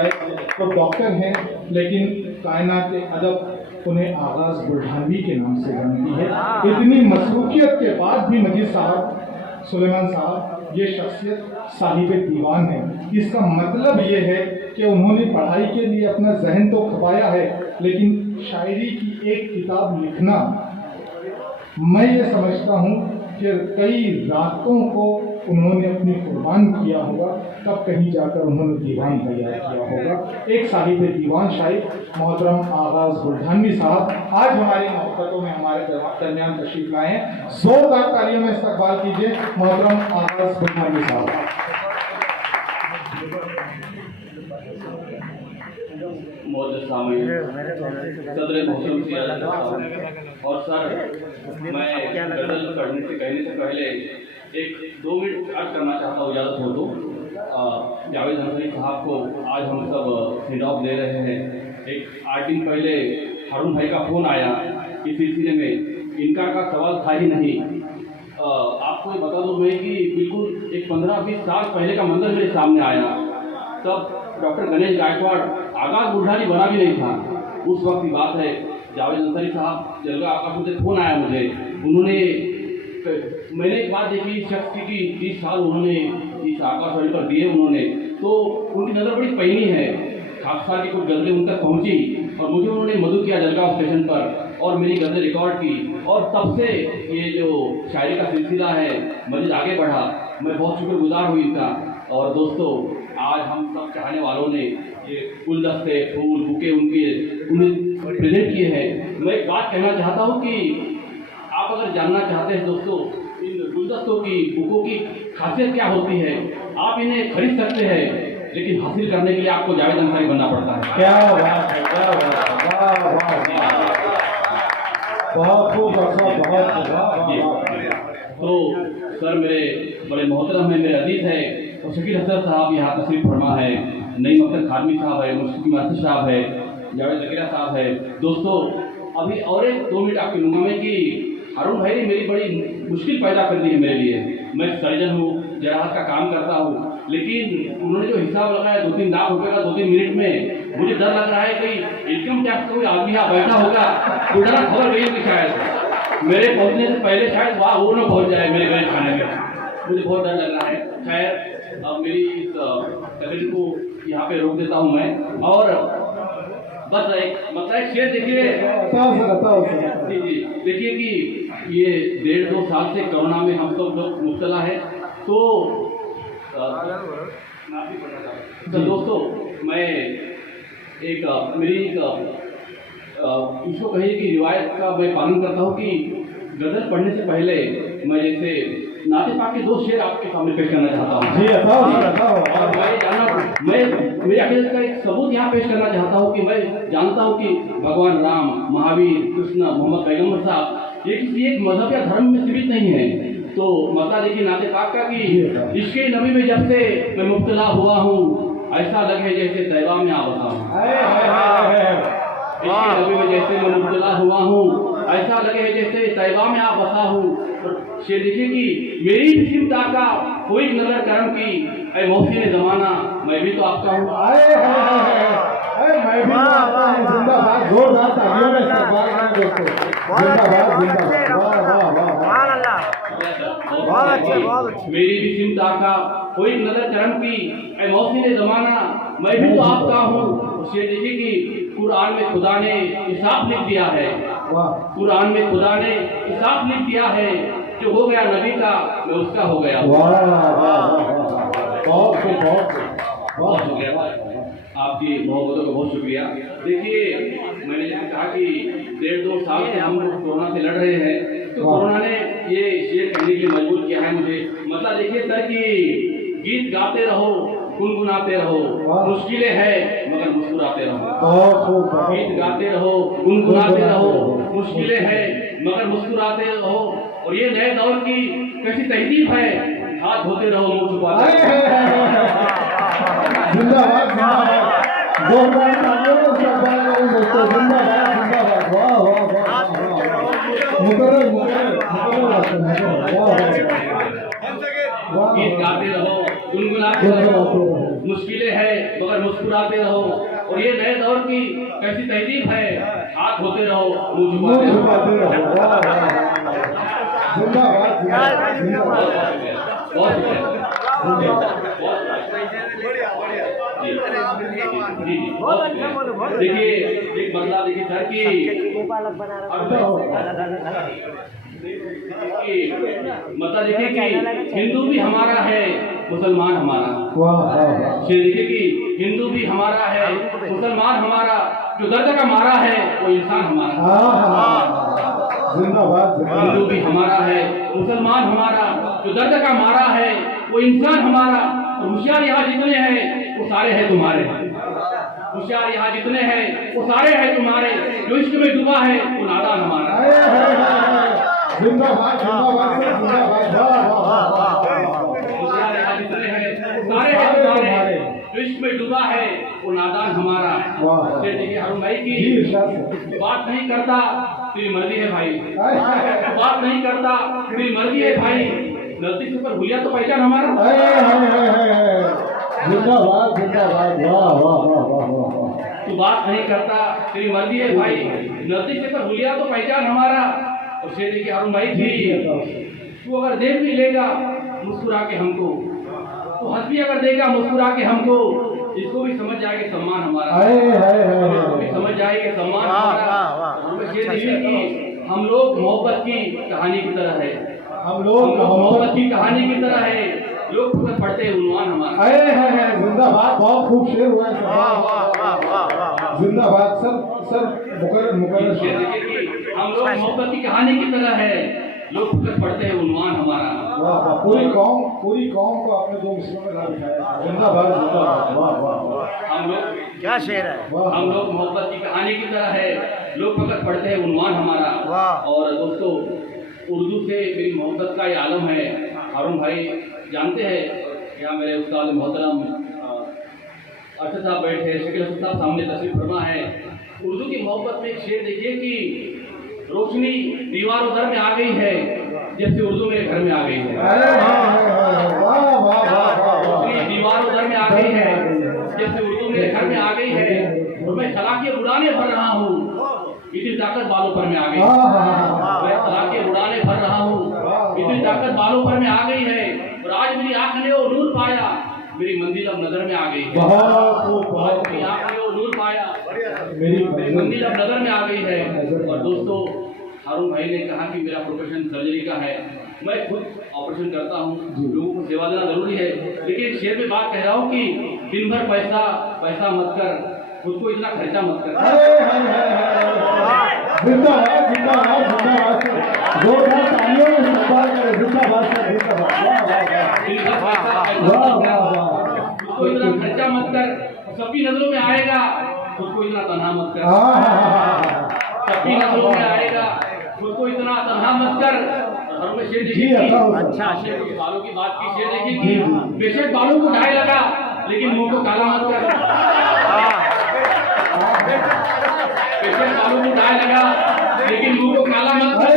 तो डॉक्टर हैं, लेकिन कायनात के अदब उन्हें आगाज बुल्ढानवी के नाम से जानती है। इतनी मसरूफियत के बाद भी मजीद साहब, सुलेमान साहब, ये शख्सियत साहिब दीवान है। इसका मतलब ये है कि उन्होंने पढ़ाई के लिए अपना जहन तो खपाया है, लेकिन शायरी की एक किताब लिखना, मैं ये समझता हूँ कि कई रातों को उन्होंने अपनी कुर्बान किया होगा, तब कहीं जाकर उन्होंने दीवान तैयार किया होगा। एक साहिब दीवान शायर मोहतरम आगाज बुल्ढानवी साहब आज हमारी मोहब्बतों में हमारे दरमियान तशरीफ लाए हैं। जोरदार तालियों में इस्तकबाल कीजिए मोहतरम आगाज बुल्ढानवी साहब। और सर, मैं गजल पढ़ने से कहने से पहले एक 2 मिनट अर्ज करना चाहता हूँ, इजाज़त हो तो। जावेद अंसारी साहब को आज हम सब सेंड ऑफ दे रहे हैं। एक 8 दिन पहले हारून भाई का फ़ोन आया इस सिलसिले में, इनका का सवाल था ही नहीं। आपको ये बता दूँ मैं कि बिल्कुल एक 15-20 साल पहले का मंजर मेरे सामने आया। तब डॉक्टर गणेश गायकवाड़ आगाज बुल्ढानवी बना भी नहीं था। उस वक्त की बात है, जावेद अंसारी साहब जलगा आकाश से फ़ोन आया मुझे। उन्होंने, मैंने एक बात देखी इस शख्स की कि 30 साल उन्होंने इस आकाशवाणी पर दिए उन्होंने, तो उनकी नज़र बड़ी पैनी है। खाकसार की कुछ गज़लें उन तक पहुँची और मुझे उन्होंने मदद किया जलगांव स्टेशन पर, और मेरी गज़लें रिकॉर्ड की, और तब से ये जो शायरी का सिलसिला है मज़ीद आगे बढ़ा। मैं बहुत शुक्रगुजार हूँ इनका। और दोस्तों, आज हम सब चाहने वालों ने ये गुलदस्ते, फूल, बुके उन्हें प्रेजेंट किए हैं। मैं एक बात कहना चाहता हूँ कि आप अगर जानना चाहते हैं दोस्तों इन गुलदस्तों की, बुकों की खासियत क्या होती है, आप इन्हें खरीद सकते हैं, लेकिन हासिल करने के लिए आपको जावेद अंसारी बनना पड़ता है। क्या बात है, क्या बात है, बहुत खूब, तो सर मेरे बड़े मोहतरम है, मेरे अजीज है, और शकील हसन साहब यहाँ तशरीफ फरमा है, नईम अख्तर खादमी साहब है, मुश्किल मास्टर साहब है, जावेद जकीरा साहब है। दोस्तों, अभी और एक 2 मिनट आपकी लूँगा मैं कि हारून भाई ने मेरी बड़ी मुश्किल पैदा कर दी है मेरे लिए। मैं सर्जन हूँ, जराहत का काम करता हूँ, लेकिन उन्होंने जो हिसाब लगाया 2-3 लाख रुपए का 2-3 मिनट में, मुझे डर लग रहा है कि इनकम टैक्स का कोई आदमी यहाँ बैठा होगा, तो डरा खबर गई कि शायद मेरे पहुँचने से पहले शायद वहाँ वो न पहुँच जाए मेरे घर खाने में। मुझे बहुत डर लग रहा है। खैर, अब मेरी इस तकरीर को यहाँ पे रोक देता हूँ मैं, और बस एक शेर देखिए जी, देखिए कि ये 1.5-2 साल से कोरोना में हम सब लोग मुब्तला है। तो दोस्तों, मैं एक मेरी इसको कहिए कि रिवायत का मैं पालन करता हूँ कि गज़ल पढ़ने से पहले मैं जैसे नाते पाक के 2 शेर आपके सामने पेश करना चाहता हूँ। मैं मेरी अकीदत का एक सबूत यहाँ पेश करना चाहता हूँ कि मैं जानता हूँ कि भगवान राम, महावीर, कृष्ण, मोहम्मद पैगम्बर साहब ये किसी एक मजहब या धर्म में सीमित नहीं है। तो मसला देखिए नाते पाक का कि इश्क़े नबी में जब से मैं मुब्तला हुआ हूँ, ऐसा लगे जैसे तैबा में आ बसा हूँ। इश्क़े नबी में जैसे मैं मुब्तला हुआ हूँ, ऐसा लगे जैसे तैबा में आ बसा हूँ। शेर देखिए कि मेरी भी सिमत आका कोई नजर करम की, ऐ मोहसिन ज़माना मैं भी तो आपका हूँ। मैं भी आपका हूँ। जिंदाबाद, जोरदार तालियों में इस्तकबाल करें दोस्तों। जिंदाबाद, जिंदाबाद। मेरी भी सिमत आका कोई नजर करम की, ऐ मोहसिन ज़माना मैं भी तो आपका हूँ। शेर देखिए कि कुरान में खुदा ने इंसाफ लिख दिया है, कुरान में खुदा ने इंसाफ लिख दिया है, जो हो गया नबी का मैं उसका हो गया। बहुत शुक्रिया आपकी मोहब्बतों का, बहुत शुक्रिया। देखिए, मैंने जैसे कहा कि 1.5-2 साल से हम लोग कोरोना से लड़ रहे हैं, तो कोरोना ने ये शेर कहने के लिए मजबूर किया है मुझे। मतलब देखिए सर कि गीत गाते रहो, गुनगुनाते रहो, मुश्किलें हैं मगर मुस्कुराते रहो। गीत गाते रहो, गुनगुनाते रहो, मुश्किलें हैं मगर मुस्कुराते रहो। और ये नए दौर की कैसी तहजीब है, हाथ धोते रहो, मुंह छुपाते रहो। जिंदाबाद, जोरदार तालियों में इस्तकबाल करें दोस्तों। जिंदाबाद, वाह वाह वाह, मुकर्रर। गीत गाते रहो, गुनगुनाते रहो, मुश्किलें हैं मगर मुस्कुराते रहो, और ये नए दौर की कैसी तहजीब है, हाथ होते रहो मुंह मुंह छुपाते छुपाते रहो। वाह, वाह, जिंदाबाद जिंदाबाद बहुत देखिए एक बदलाव देखिए सर की मतलब देखिए कि हिंदू भी हमारा है, मुसलमान हमारा। वाह वाह ये देखिए कि हिंदू भी हमारा है, मुसलमान हमारा, जो दर्द का मारा है वो इंसान हमारा। जिंदाबाद हिंदू भी हमारा है, मुसलमान हमारा, जो दर्द का मारा है वो इंसान हमारा। और होशियार यहाँ जितने हैं वो सारे हैं तुम्हारे, होशियार यहाँ जितने हैं वो सारे हैं तुम्हारे, जो इश्क में डूबा है वो नादान हमारा। जिंदाबाद जिंदाबाद जिंदाबाद। होशियार यहाँ जितने हैं वो सारे हैं तुम्हारे, जो इश्क में डूबा है वो नादान हमारा। वाह। देखिए हारून भाई जी की इरशाद बात नहीं करता तेरी मर्जी है भाई, बात नहीं करता तेरी मर्जी है भाई, गलती से ऊपर भूलिया तो पहचान हमारा। जिंदाबाद जिंदाबाद। वाह वाह वाह वाह वाह। तू बात नहीं करता तेरी मर्जी है भाई, गलती से ऊपर भूलिया तो पहचान हमारा। और शेर देखिए हारून भाई थी, तू अगर देख भी लेगा मुस्कुरा के हमको, तो हंस भी अगर देगा मुस्कुरा के हमको, इसको भी समझ जाएगा सम्मान हमारा, इसको भी समझ जाएगा सम्मान हमारा। शेर देखिए कि हम लोग मोहब्बत की कहानी की तरह है, हम लोग मोहब्बत की कहानी की तरह है, लोग खुद पढ़ते हैं उन्वान हमारा। जिंदाबाद। बहुत खूब शेर हुआ है। जिंदाबाद सर सर मुकर्रर शेर देखिए कि हम लोग मोहब्बत की कहानी की तरह है, लोग खुद पढ़ते हैं उन्वान हमारा। वाह वाह। पूरी कौम को आपने दो मिसलों में ला बिठाया। जिंदाबाद जिंदाबाद। वाह वाह वाह। हम लोग क्या शेर है। हम लोग मोहब्बत की कहानी की तरह है, लोग फकत पढ़ते हैं उन्वान हमारा। वाह। और दोस्तों उर्दू से मेरी मोहब्बत का ये आलम है। हारून भाई जानते हैं, यहाँ मेरे उस्ताद मोहतरम अरशद साहब बैठे, शकील हसन साहब सामने तशरीफ फरमा है। उर्दू की मोहब्बत में एक शेर देखिए कि रोशनी दीवारों घर में आ गई है, जैसे उर्दू मेरे घर में आ गई है। रोशनी दीवारों घर में आ गई है, जैसे उर्दू मेरे घर में आ गई है, और मैं सलाखे उड़ाने भर रहा हूँ, इतनी ताकत बालों पर में आ गई है। मैं सलाखे उड़ाने भर रहा हूँ, इतनी ताकत बालों पर में आ गई है, और आज मेरी आंख ने वो नूर पाया, मेरी मंजिल अब नजर में आ गई है। आज मेरी आंख ने वो नूर पाया, मेरी मंजिल अब नजर में आ गई है। और दोस्तों हारून भाई ने कहा कि मेरा प्रोफेशन सर्जरी का है, मैं खुद ऑपरेशन करता हूँ, लोगों को सेवा देना जरूरी है। लेकिन शेर में बात कह रहा हूँ कि दिन भर पैसा पैसा मत कर, खुद को इतना खर्चा मत कर। जिंदाबाद जिंदाबाद जिंदाबाद। जोरदार तालियों में इस्तकबाल करें। जिंदाबाद सर जिंदाबाद। दिन भर पैसा पैसा मत कर, खुद को इतना खर्चा मत कर, सबकी नजरों में आएगा, खुद को इतना तनहा मत कर, सबकी नजरों में आएगा, खुद को इतना तनहा मत कर। और मैं शेर देखिए अच्छा शेर बालों की बात की, शेर देखिए कि बेशक बालों को ढाई लगा, लेकिन मुंह को काला मत कर। बेशक बालों को ढाई लगा, लेकिन मुंह को काला मत कर।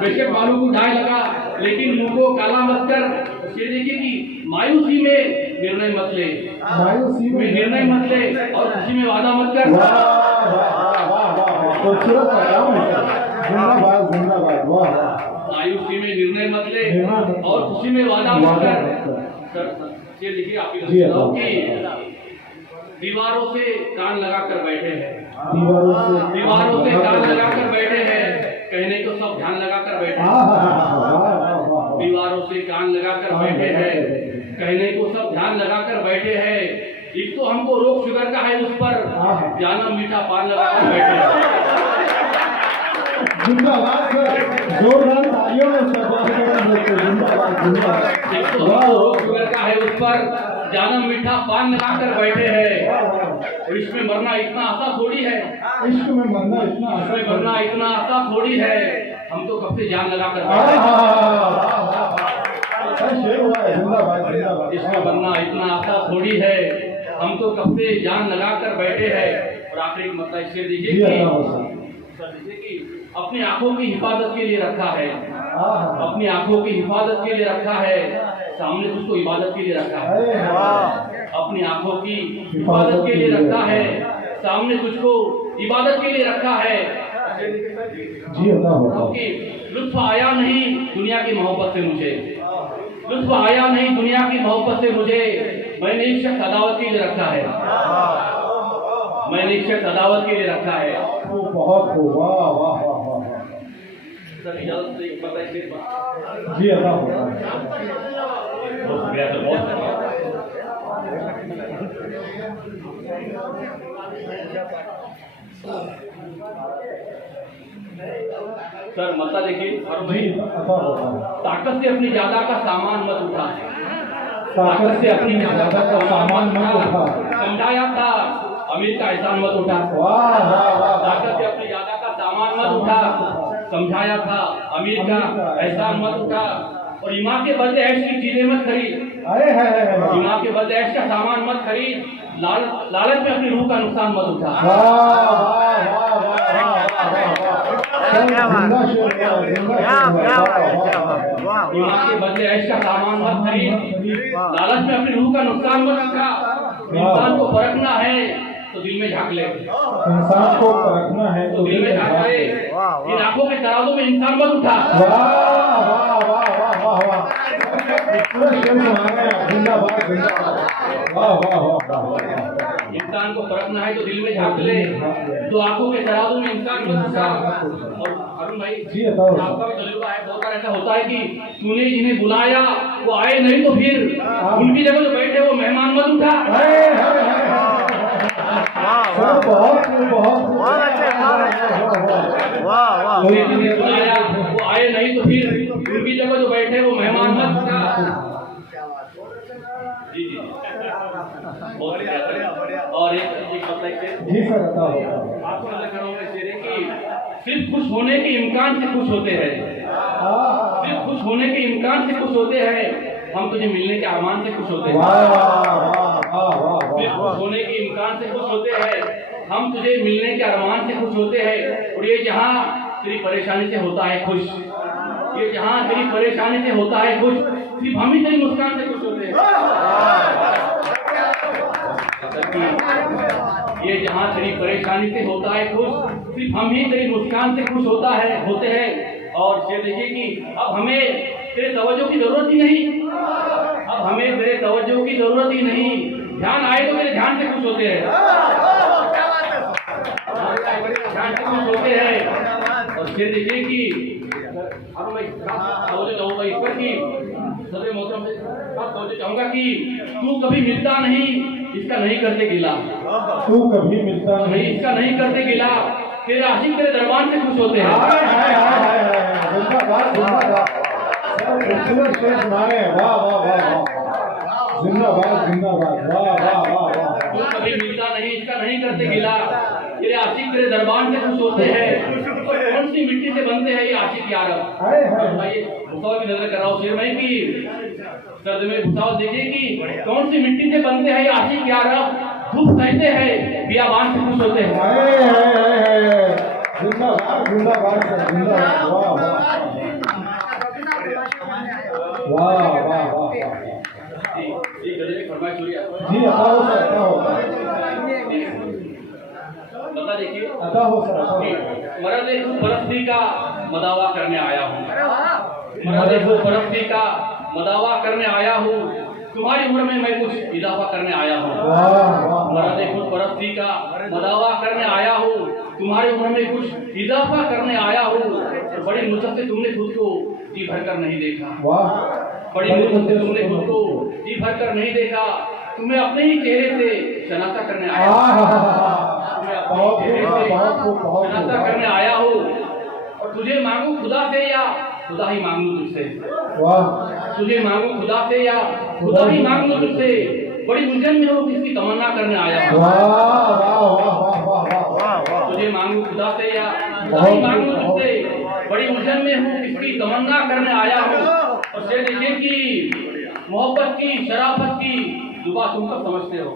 बेशक बालों को ढाई लगा, लेकिन मुंह को काला मत कर। ये देखिए कि मायूसी में निर्णय मत ले, मायूसी में निर्णय मत ले, और खुशी में वादा मत कर। जिंदाबाद जिंदाबाद। वाह मायूसी में निर्णय मत ले, और खुशी में वादा मत कर। सर ये देखिए आपकी कि दीवारों से कान लगा कर बैठे हैं, दीवारों से कान लगा कर बैठे हैं, कहने को सब ध्यान लगा कर बैठे हैं। दीवारों से कान लगा कर बैठे हैं, कहने को सब ध्यान लगा कर बैठे हैं। एक तो हमको रोग शुगर का है, उस पर जाना मीठा पान लगा कर बैठे हैं। जिंदाबाद सर। जोरदार तालियों में इस्तकबाल करें। जिंदाबाद जिंदाबाद। एक तो हमको रोग शुगर का है, उस पर जाना मीठा पान लगा कर बैठे हैं। और इसमें मरना इतना आसान थोड़ी है, इश्क में मरना इतना इसमें मरना इतना आसान थोड़ी है, हम तो कब से जान लगा कर बैठे शेर हुआ है। जिंदाबाद जिंदाबाद। इसमें मरना इतना आसान थोड़ी है, हम तो कब से जान लगा कर बैठे हैं। और आखिरी मतलब शेर देखिए कि अपनी आंखों की हिफाजत के लिए रखा है, अपनी आंखों की हिफाजत के लिए रखा है, सामने तुझको इबादत के लिए रखा है। अपनी आंखों की हिफाजत के लिए रखा है, सामने तुझको इबादत के लिए रखा है। जी अल्लाह क्योंकि लुत्फ आया नहीं दुनिया की मोहब्बत से मुझे, लुत्फ आया नहीं दुनिया की मोहब्बत से मुझे। मैंने एक शख्स अदावत के लिए रखा है, मैंने एक शख्स अदावत के लिए रखा है। वो बहुत हो, वाह वाह वाह वाह। सर इजाजत से एक बताइए। जी अल्लाह बहुत शुक्रिया सर, बहुत शुक्रिया। सर मसला देखिए, जी अल्लाह होगा। ताकत से अपनी ज्यादा का सामान मत उठा, ताकत से अपनी ज्यादा का सामान मत उठा। समझाया था अमीर का एहसान मत उठा। वाह वाह वाह। ताकत से अपनी ज्यादा का सामान मत उठा, समझाया था अमीर का एहसान मत उठा। और ईमान के बदले ऐश की चीजें मत खरीद, अरे है ईमान के बदले ऐश का सामान मत खरीद। लालच में अपनी रूह का नुकसान मत उठा। वाह वाह वाह वाह। ईमान के बदले ऐश का सामान मत खरीद, लालच में अपनी रूह का नुकसान मत उठा। इंसान को परखना है तो दिल में झांक ले, इंसान को परखना है तो दिल में झांक ले। इन आंखों के तराजू में इंसान मत उठा। वाह वाह वाह वाह वाह। जिंदाबाद जिंदाबाद। वाह वाह वाह। इंसान को परखना है तो दिल में झांक ले, तो आंखों के तराजू में इंसान मत उठा। और अरुण भाई जी बताओ। आपका भी तजुर्बा है, बहुत बार ऐसा होता है कि तूने जिन्हें बुलाया वो आए नहीं तो फिर उनकी जगह जो बैठे वो मेहमान मत उठा। बहुत बहुत तूने जिन्हें बुलाया वो आए नहीं तो फिर उनकी जगह जो बैठे वो मेहमान मत उठा। जी जी बहुत बढ़िया। और एक बताइए जी सर बताओ। आपको नजर कर रहा हूँ कि सिर्फ खुश होने के इम्कान से खुश होते हैं, सिर्फ खुश होने के इम्कान से खुश होते हैं। हम तुझे मिलने के अरमान से खुश होते हैं, सिर्फ खुश होने के इम्कान से खुश होते हैं। हम तुझे मिलने के अरमान से खुश होते हैं। और ये जहाँ तेरी परेशानी से होता है खुश, ये जहाँ तेरी परेशानी से होता है खुश, सिर्फ हम ही तेरी मुस्कान से खुश होते हैं। ये जहाँ तेरी परेशानी से होता है खुश, सिर्फ हम ही तेरी मुस्कान से खुश होते हैं। और ये देखिए कि अब हमें तेरे तवज्जो की जरूरत ही नहीं, अब हमें तेरे तवज्जो की जरूरत ही नहीं। ध्यान आए तो तेरे ध्यान से खुश होते हैं, ध्यान से खुश होते हैं। और ये देखिए कि अब मैं तवज्जो चाहूंगा इस पर कि सदर मोहतरम से तवज्जो चाहूंगा कि तू कभी मिलता नहीं इसका नहीं करते गिला, तू कभी मिलता नहीं इसका नहीं करते गिला। तेरे आशिक तेरे दरबार से खुश होते हैं। जिंदाबाद जिंदाबाद। खूबसूरत शेर सुनाए। वाह वाह वाह वाह। जिंदाबाद जिंदाबाद। वाह वाह वाह वाह। तू कभी मिलता नहीं इसका नहीं करते गिला, तेरे आशिक तेरे दरबार से खुश होते हैं। कौन सी मिट्टी से बनते हैं ये आशिक यार? भूसावल की नजर कर रहा हूँ शेर में कि सर्द में भूसावल देखिए कि कौन सी मिट्टी से बनते हैं ये आशिक यार? धूप सहते हैं बियाबान से खुश होते हैं। जिंदाबाद जिंदाबाद जिंदाबाद। वाह वाह वाह वाह। जी गजल फरमाइश हुई जी अता हो सर अता हो। बता देखिए अता हो सर अता हो। मर्द परस्ती का मदावा करने आया हूँ, मर्द परस्ती का मदावा करने आया हूँ। तुम्हारी उम्र में मैं कुछ इजाफा करने आया हूँ। मर्द खुद परस्ती का मदावा करने आया हूँ, तुम्हारी उम्र में कुछ इजाफा करने आया हूँ। बड़ी मुद्दत से तुमने खुद को जी भर कर नहीं देखा, बड़ी मुद्दत से तुमने खुद को जी भर कर नहीं देखा। तुम्हें अपने ही चेहरे से शनाख्त करने आया हूँ, तुम्हें अपने चेहरे से शनाख्त करने आया हूँ। और तुझे मांगू खुदा से या खुदा ही मांगू तुझसे, तुझे मांगू खुदा से या खुदा ही मांगू तुझसे। बड़ी उलझन में हो किसकी तमन्ना करने आया हूँ, तुझे मांगू खुदा से या खुदा ही मांगू तुझसे। बड़ी उलझन में हूँ किसकी तमन्ना करने आया हूँ। और ये देखिए कि मोहब्बत की शराफत की जुबा तुम सब समझते हो,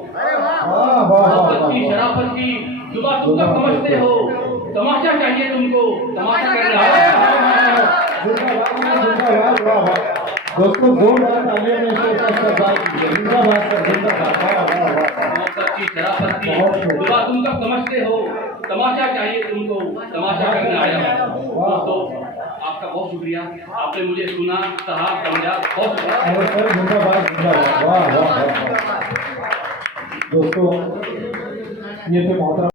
मोहब्बत की शराफत की जुबा तुम सब समझते हो। तमाशा चाहिए तुमको, तमाशा करने आया जिंदाबाद, वाह वाह। दोस्तों जोरदार तालियों में इसको इस्तेमाल कीजिए। जिंदाबाद सर, जिंदाबाद, वाह वाह वाह। बहुत अच्छी शराफत की दुआ तुम कब समझते हो, तमाशा चाहिए तुमको, तमाशा करने आया हूँ। दोस्तों आपका बहुत शुक्रिया, आपने मुझे सुना, कहा, समझा, बहुत शुक्रिया। अरे सर जिंदाबाद, जिंदाबाद, वाह वाह वाह। दोस्तों ये थे मोहतरम